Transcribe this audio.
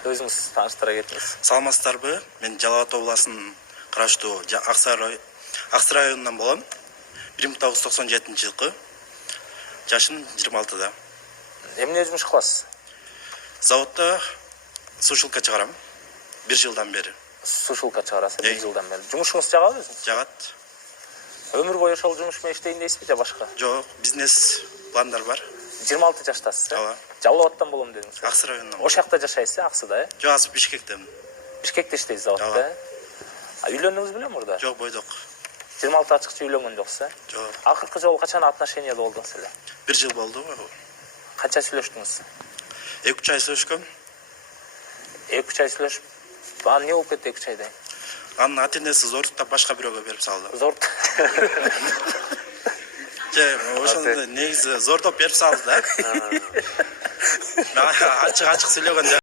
Өзүңүз тааныштыра кетиңиз. Саламатсыздарбы? Мен Жалал Ат областынын караштуу Аксы районунан болом. 1997 жылкы. Жашым 26да. Эмне жумуш кыласыз? Заводдо сушилка чыгарам. 1 жылдан бери. Сушилка чыгарасыз 1 жылдан бери. Жумушуңуз жагабы өзүңүз? Жагат. Өмүр бою ошол жумуш менен иштейин дейсизби же башка? Жок, бизнес пландар бар. 26 жаштасыз, Ооба. Жалал Аттан болом дедиңиз. Аксы районунан. Ошол жакта жашайсыз, Аксыда, Жок, азыр Бишкектемин. Бишкекте иштейсиз заводдо, Ооба. Үйлөнүңүз белем мурда? Жок, бойдок. 26 ачыкча үйлөнгөн жоксуз, Жок. Акыркы жолу качан отношенияда болдуңуз эле? 1 жыл болду. Канча сүйлөштүңүз? 2-3 ай сүйлөшкөм. 2-3 ай сүйлөшүп, анан эмне болуп кетти 2-3 айда? Анын ата-энеси зордуктап башка бирөөгө берип салды. Зорт. Ошондо негизи зордоп берип салды да. Ачык сөйлөгөн